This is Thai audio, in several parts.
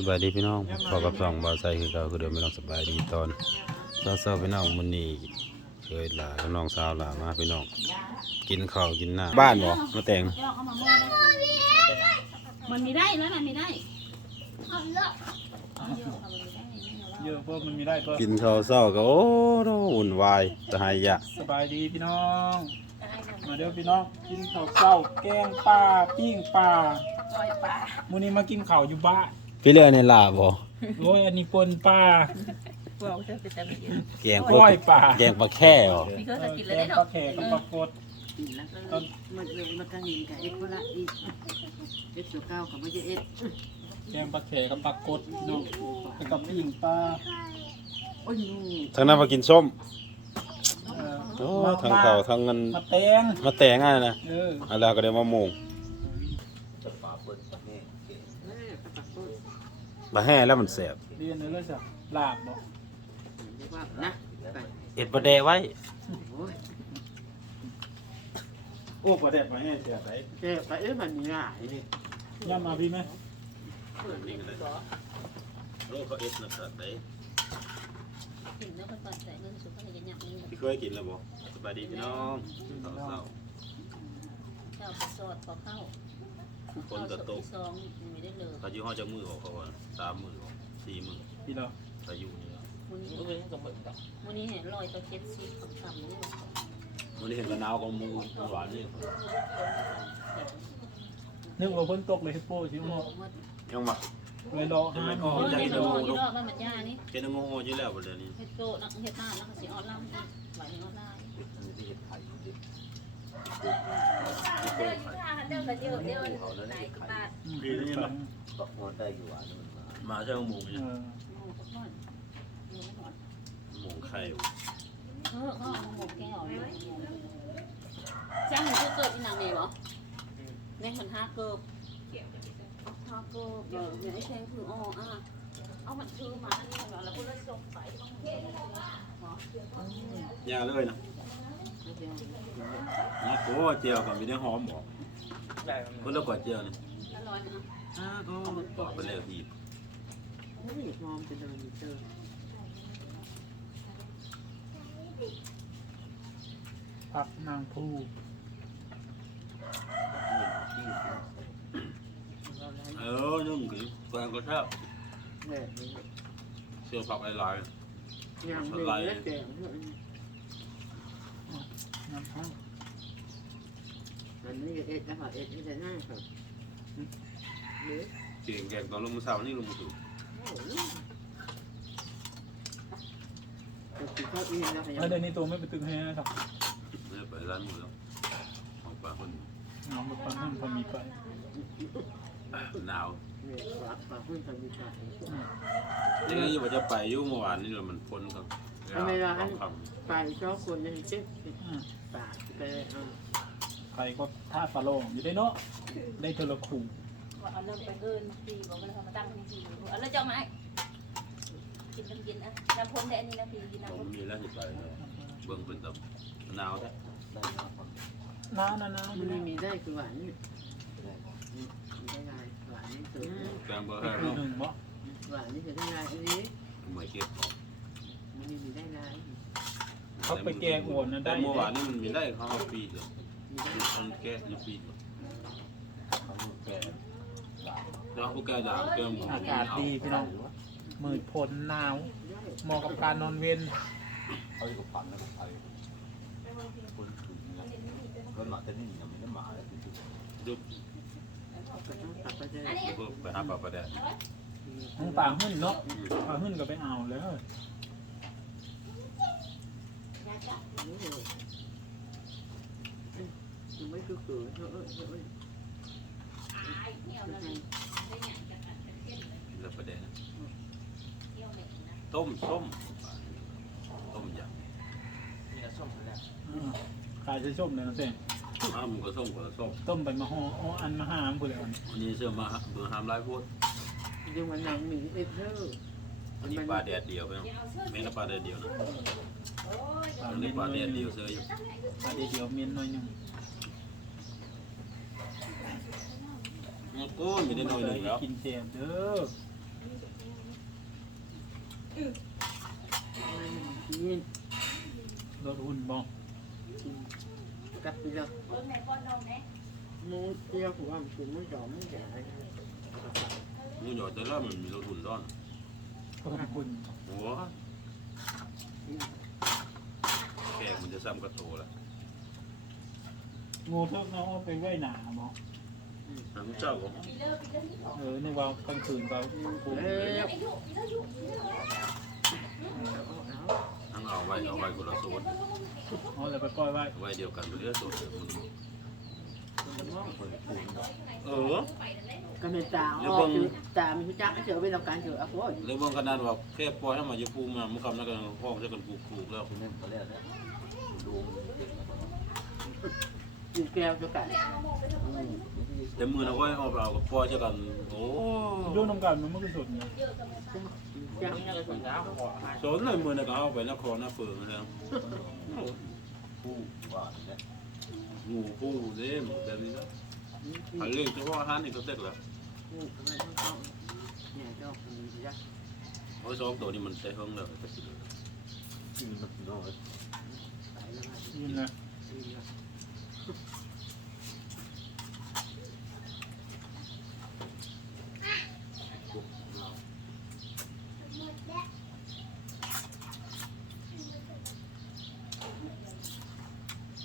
สบายดีพี่น้องพอกับสองบาใส่คือเก่าคือเดิมพี่น้องสบายดีตอนเช้าๆพี่น้องมื้อนี้เคยหลากับน้องสาวหลามาพี่น้อง กินข้าวกินหน้าบ้านบ่มาแต่งเดี๋ยวเอามาเมื่อได้มันมีได้ไหมมันมีได้เอาเยอะเอาเยอะเอามันมีได้ไหมเอาเยเยอะอะเพิ่มมันมีได้ก็กินข้าวเช้าก็โอ้โหวุ่นวายตะหายะสบายดีพี่น้องได้เงินมาเดี๋ยวพี่น้องกินข้าวเช้าแกงปลาปิ้งปลาลอยปลามื้อนี้มากินข้าวอยู่บ้าน พี่เลือในลาบ่โอ้ยอันนี้ปนปลาบอกจะเป็นแต่ไม่เยอะแกงก้อยปลาแกงปลาแค่บ่พี่ก็เอจะอกินแกเลยได้งหรปอลาแขกกับปลากดกินแล้วก็มันเลยมันก็เห็นกับเอ็ดคนละอีกเอ็ดสุก้าวกับไม่ใช่เอ็ดแกงปลาแขกกับปลากดเนาะแล้วก็ปิ้งปลาโอ้ยนูทั้งนั้นมากินส้มเออโอ้ทั้งข้าวทั้งเงินมาแตงมาแต่งอะนะเอออันแล้วก็ได้มามุง เออปลาโคตร มาแห่แล้วมันแสบเรียนเลยจ้ะลาบบ่เรียกว่านะไปเอ็ดประเดไว้โอ้ยโอ้ประเดมาแห่เสียไปแกไปเอ้ยมันมีง่ายนี่ย่ามาพี่ไหมโลกเขาเอ็ดนะสัตว์ไหนกินแล้วก็ก่อนใส่เงินสุกก็เลยจะหยับนี่พี่เคยกินแล้วบ่สบายดีพี่น้องข้าวเช้าเจ้าสดพอเข้า คนกระตกซองไม่ได้เลยเขาอยู่ห้องจะมือของเขาว่าสามมือของสี่มือพี่เราอายุนี่ล่ะวันนี้วันนี้เห็นลอยตัวเจ็ดสิบคำคำนี่วันนี้เห็นกระนาวกับมือหวานนี่นึกว่าเพิ่นตกเลยฮิปโปชิโมยังมาเลยรอห้าหโอ้น่อยยเห็ดโตยี่ดอกแล้วมันย่านี่เจนงงอยู่แล้วประเดี๋ยวนี้เห็ดโตนักเห็ดหน้านักสีออนไลน์ไหวในออนไลน์ เดี๋ยวอยู่ทางเดี๋ยวเดี๋ยวเดี๋ยวไหนกี่บาทคือนี่มันมาเช่างหมูเอเนี่ยอหมูก้อนหมูก้อนหมูไข่เออเขาเอาหมูแก้วจ้างหมูเกิดที่นางนี่เหรอในคนห้าเกิบห้าเกิบเดี๋ยวเดี๋ยวไอ้แซงคืออ๋ออะเอามันคือมาอันนี้เหรอแล้วก็เลยส่งไปต้องเยาเลยนะ นะโอ้เจียวก่อนมีได้หอมบอกคนละกว่าเจียวนี่อร่อยนะอ้าก็ต่อไปแล้วทีโอ้ยมอมเป็นอะไรมีเจอผักนางผู้เออยุ่งกี่แฟนก็ชอบแม่นี่เชื่อผักลายยังไม่ได้แกงด้วยน้ำข้างอันนี้เอ็ดนะคะเอ็ดนี่จะนั่งครับเนื้อๆเก่งแกงตอนลงมือสาวนี่ลงมือสูงติดข้าวอินแล้วก็ยังแล้วเดี๋ยวนี้ตัวไม่ไปตึงให้นะครับเนี่ยไปร้านหมูแล้วของปลาคนน้องแบบปันนั่นพอมีไปหนาวเนี่ยปลาปลาพุ่นทำมีขานี่ก็ยังว่าจะไปยุ่งเมื่อวานนี่แหละมันพ้นครับคำไปชอบคนยังเจ็บ ปากไปเอาใครก็ท่าปลาโลงอยู่ได้เนาะได้เทอละคู่ว่าเอาเริ่มไปเกินปีบอกว่าเรามาตั้งที่ทีเอาแล้วจะไหมกินน้ำกินอะน้ำพ้นแดนนี่นะพี่กินผน้ำมพ้นมีแล้วจะไปเบิ่งเป็นตับหนาวแท้น้าน้าน้ามันไม่มีได้คือหวานนี่ได้ไงหวานนี่คือแกงเบอร์คืห้าอหนึ่งบ่หวานนี่คือได้ไงอันนี้หมวยเก็บของมันไม่มีได้ไง เขาไปแกงโอนนะแต่ได้เมื่อวานนี่มันมีได้เขาเอาปีเลยมันแก้อยู่ปีแล้วผู้แก่ด่าแก้หมูอากาศดีพี่น้องมืดฝนหนาวเหมาะกับการนอนเวนเขาอยู่กับฝันแล้วไทยคนถึงเนี่ยก็หมาแต่นี่ยังไม่ได้หมาเลยยุบก็ต้องตัดไปเลยไปหาปลาปลาแดดมึงป่าหึ่นเนาะป่าหึ่นก็ไปเอาแล้ว มันไม่คืออเออเออเออแล้วปลาแดดต้มส้มต้มยอืมขายจะส้มเลยนะเซ่ำห้ามก็ส้มก็ส้มต้มไปมาห่ออันมาหามพูเลยอันอันนี้เชื่อมาเบอร์ห้ามไล่พูดยังมันนำมีเอฟเฟอร์อันนี้ปลาแดดเดียวไปไม่ละปลาแดดเดียวนะอันนี้ปลาแดดเดียวเสืออยู่ปลาเดียวเมียนน่อยหนึง โอ้ยมีได้หน่อยหนึ่งแล้วกินเจมเด้อนี่รถหุ่นบ้องกับไปเลยมูเตี้ยหัวมันคือมือดอมมือใหญ่งูหยอดแต่ละมันมีรถหุ่นด้อนขอบคุณหัวแขกมันจะซ้ำกระโตแล้วงูเทิกน้องเอาไปไว้หนาหมอ ทางเจ้าก็เออในว่ากลางคืนก็ปูเอ้ยทางเอาไว้เอาไว้คนละโซนเอาเลยไปปล่อยไว้เอาไว้เดียวกันไปเรื่อยโซนมันเออก็เป็นตาออกตามีผู้จักเจอเป็นการเจออะโว้ยเลยเบิ่งกันนั้นว่าแค่ปล่อยให้มันจะปูมามันคำนั้นก็ห้องจะกันปูปูแล้วคุณนั่นตอนแรกนะดูเด็ กอยู่แก้วจะกันแต่มือเราก็เอาไปเอากับปล่อยจะกัน โอ้ดูน้ำกันมันไม่คือสุดเนี่ยจังสนเลยมือนะก็เอาไปนครนะเฟืองนะผู้ว่าเนี่ยงูปูเด้มแบบนี้นะอันเรื่องเฉพาะอาหารนี่ก็เสร็จแล้วเนี่ยเจ้ามีจักโอ้ยสองตัวนี้มันใช้เฮิงเลยก็สิที่มันน้อยยินนะ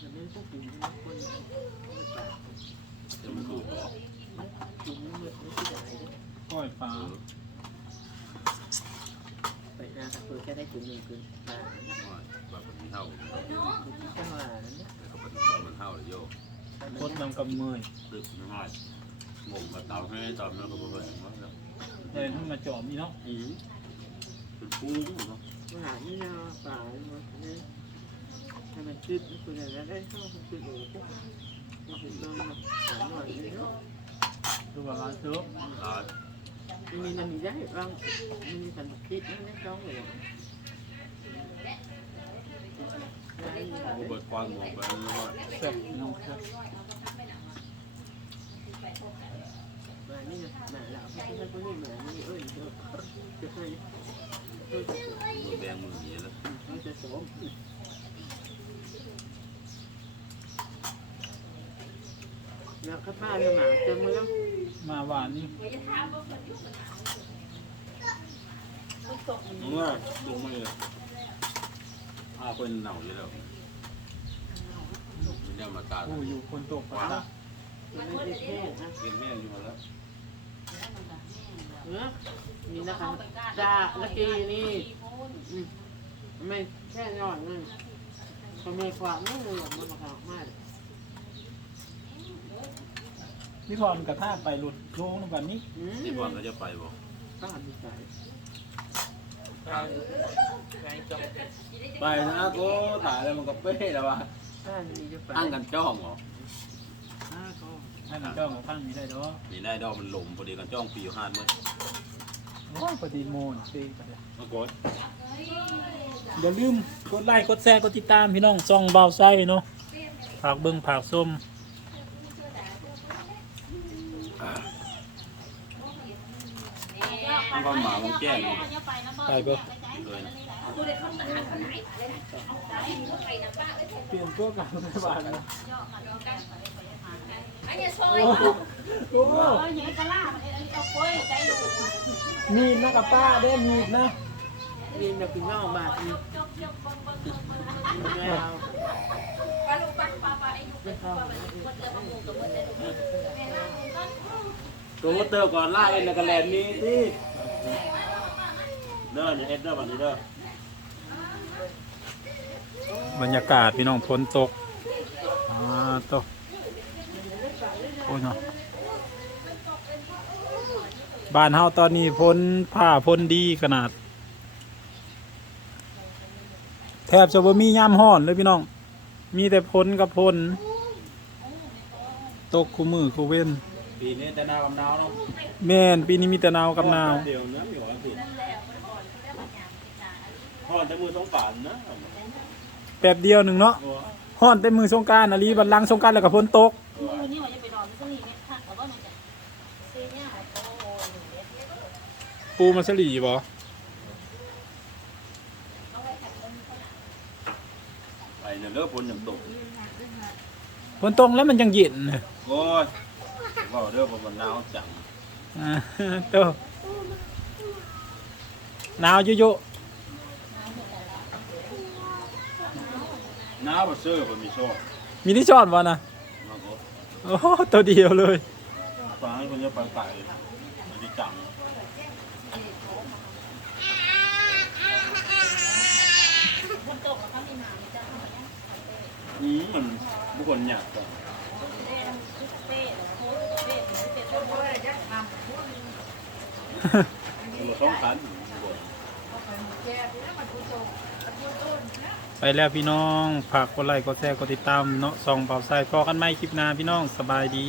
จะไม่พวกกินคน จะมันคือต่อ กินมือไม่ได้ ปล่อยฟ้า ไปนาตะเพื่อแค่ได้กินหนึ่งคืนตาแบบมันเท่าจังหวะนั้นเนี่ยแล้วก็มันเท่าเลยโยพดน้ำกับเมยตึกง่ายงงกับเตาให้ตอนนั้นก็บ่เคยมาแล้วเลยทั้งมาจอมนี่เนาะอืมเป็นปูเนาะหาที่นาป่ามันเนี่ยให้มันคิดคุณอะไรได้เข้าคิดเลยมันเป็นต้นหน่อยนี่เนาะคือว่าร้านเซิร์ฟหลายมันมีมันมีได้บ้างมันมีสันคิดไม่ต้องเลย กูเบิดความงงไปแล้วว่าแซ่บน้องแซ่บมานี่มาแล้วพี่ให้คนนี้มานี่เอ้ยเดี๋ยวจะให้เออมือแดงมือเหี้ยแล้วเขาจะสมแล้วข้าป้าเนี่ยมาเต็มแล้วมาหวานนี่มึงว่าลงมา เลยอ้าวเป็นเหน่าอยู่แล้วมันเนี่ยมาตาผู้อยู่คนตกปลาไม่ได้แค่นะกินแม่อยู่มาแล้วเนาะนี่นะคะตาละกีนี่ไม่แค่ย่อยนึงเขาไม่ความไม่เลยมันมาขามากพี่พรกระท่าไปหลุดโลงน้ำกันนี่อืมนี่บอลเราจะไปบ่ป้าดีใจ ไปนะกูถ่ายแล้วมันก็เป้แล้วว่ะป้าดีจะไปตั้งกันจ้องเหรอป้าก็ให้หนังเจ้าของข้างนี้ได้เนาะนี่ได้ดอกมันหลมพอดีกันจ้องปีอยู่ห้านเมื่อโอ้ยพอดีโมนซีกันเลยมาโกดอย่าลืมกดไลค์กดแชร์กดติดตามพี่น้องซ่องเบาไส้เนาะผากเบิ้งผากส้ม มันก็หมามันแจ้งไปเบิ้งเลยนะเปลี่ยนตัวกันในบ้านนะอันนี้ซอยโอ้โหโอ้โหเออเห็นะมีดนะกับป้าได้มีดนะมีแบบพี่น้องมาอีกแล้วปลาลูกปลาปลาปลาไอ้ยุกปลาปลาคนเดียวมาหมูกับคนเดียวแม่ล่าหมูต้น ตัวเตอร์ก่อนล่าเอ็นแล้วก็แลนนี้ที่เด้ออย่าเอ็ดเด้อบัดนี้เด้อบรรยากาศพี่น้องฝนตกอ่าตกโอ้ยเนาะบ้านเฮาตอนนี้พ้นผ้าพ้นดีขนาด แทบจะบ่มีย่ามห้อนเลยพี่น้อง มีแต่พ้นกับพ้นตกคู่มือคู่เว้น ปีนี้แต่หนาวกับหนาวเนาะแม่นปีนี้มีแต่หนาวกับหนาวเดียวนะอยู่ว่าปีห่อนแต่มือสงปานนะแบบเดียวหนึ่งเนาะห่อนแต่มือสงการอาลีบัลลังสงการแล้วกับพ้นตกปูมาสลีบ่ไปเนี่ยเลิกฝนอย่างตกฝนตกแล้วมันยังเย็นโอ้ย ว่าเด้อบ่มันหนาวจังอ่าโตหนาวเยอะหนาวบ่ซื้อบ่มีโชคๆมีที่ชอดบ่นะมาบ่โอ้โหตัวเดียวเลยฟังให้คนจะไปไกลมันสิจังอืมมันบุคคลอยากก่อนตัว สองคันไปแล้วพี่น้องฝากกดไลค์กดแชร์กดติดตามเนาะส่องเป่าใส่พอกันไหมคลิปหน้าพี่น้องสบายดี